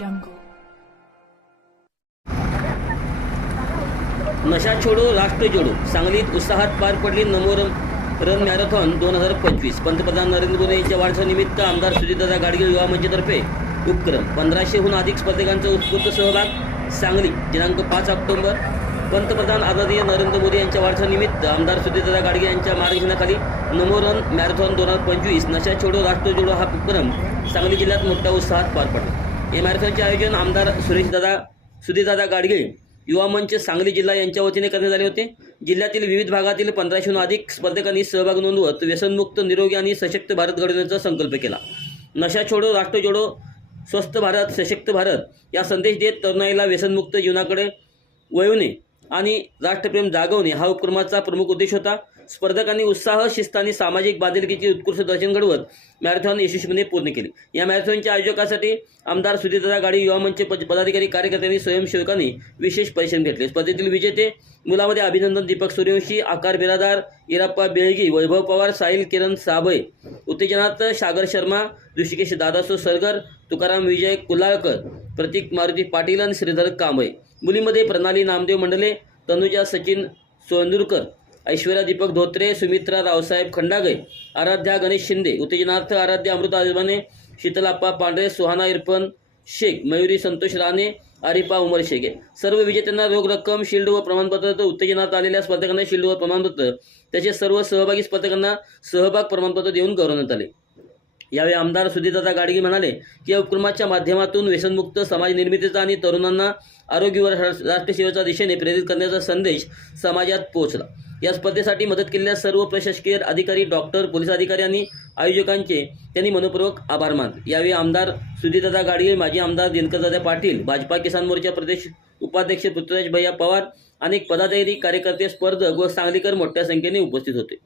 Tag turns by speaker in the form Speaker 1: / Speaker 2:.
Speaker 1: jungle. नशा छोडो राष्ट्र जोडो. सांगलीत उत्साहात पार पडली नमोरम रन मॅरेथॉन दोन हजार पंचवीस. पंतप्रधान नरेंद्र मोदी यांच्या वाढदिवसानिमित्त आमदार सुजितदादा गाडगीळ युवा मंचतर्फे उपक्रम. पंधराशेहून अधिक स्पर्धकांचा उत्स्फूर्त सहभाग सांगली दिनांक पाच ऑक्टोबर. पंतप्रधान आदरणीय नरेंद्र मोदी यांच्या वाढदिवसानिमित्त आमदार सुजितदादा गाडगे यांच्या मार्गदर्शनाखाली नमोरन मॅरेथॉन दोन हजार पंचवीस. नशा छोडो राष्ट्र जोडो हा उपक्रम सांगली जिल्ह्यात मोठ्या उत्साहात पार पडला. या मॅरेथॉनचे आयोजन आमदार सुरेशदादा सुधीरदादा गाडगे युवा मंच सांगली जिल्हा यांच्या वतीने करण्यात आले होते. जिल्ह्यातील विविध भागातील पंधराशेहून अधिक स्पर्धकांनी सहभाग नोंदवत व्यसनमुक्त निरोगी आणि सशक्त भारत घडवण्याचा संकल्प केला. नशा छोडो राष्ट्र जोडो स्वस्थ भारत सशक्त भारत या संदेश देत तरुणाईला व्यसनमुक्त जीवनाकडे वळवणे आणि राष्ट्रप्रेम जागवणे हा उपक्रमाचा प्रमुख उद्देश होता. स्पर्धकांनी उत्साह शिस्त आणि सामाजिक बांधिलकीचे उत्कृष्ट दर्शन घडवत मॅरेथॉन यशस्वीपणे पूर्ण केले. या मॅरेथॉनच्या आयोजकासाठी आमदार सुधीरदा गाडी युवा मंच पदाधिकारी कार्यकर्त्यांनी स्वयंसेवकांनी विशेष परिश्रम घेतले. स्पर्धेतील विजेते मुलामध्ये अभिनंदन दीपक सूर्यवंशी आकार बिरादार इराप्पा बेळगी वैभव पवार साहिल किरण साबळे उत्तेजनात सागर शर्मा ऋषिकेश दादासो सरगर तुकाराम विजय कुलाळकर प्रतीक मारुती पाटील आणि श्रीधर कांबळे. मुलीमध्ये प्रणाली नामदेव मंडले तनुजा सचिन सोंदुरकर ऐश्वर्या दीपक धोत्रे सुमित्रा रावसाहेब खंडागे आराध्या गणेश शिंदे उत्तेजनार्थ आराध्या अमृता आजमाने शीतलाप्पा पांढरे सुहाना इरफन शेख मयुरी संतोष राणे आरिपा उमर शेगे सर्व विजेत्यांना रोख रक्कम शिल्ड व प्रमाणपत्र तर उत्तेजनात आलेल्या स्पर्धकांना शिल्ड व प्रमाणपत्र. त्याचे सर्व सहभागी स्पर्धकांना सहभाग प्रमाणपत्र देऊन गौरवण्यात आले. यावेळी आमदार सुधीरदादा गाडगे म्हणाले की या उपक्रमाच्या माध्यमातून व्यसनमुक्त समाज निर्मितीचा आणि तरुणांना आरोग्यवर राष्ट्रसेवेच्या दिशेने प्रेरित करण्याचा संदेश समाजात पोहोचला. या स्पर्धेसाठी मदत केलेल्या सर्व प्रशासकीय अधिकारी डॉक्टर पोलीस अधिकारी आणि आयोजकांचे त्यांनी मनपूर्वक आभार मानले. यावेळी आमदार सुधीरदादा गाडगे माजी आमदार दिनकरदादा पाटील भाजपा किसान मोर्चा प्रदेश उपाध्यक्ष पृथ्वीराज भैया पवार अनेक पदाधिकारी कार्यकर्ते स्पर्धक व सांगलीकर मोठ्या संख्येने उपस्थित होते.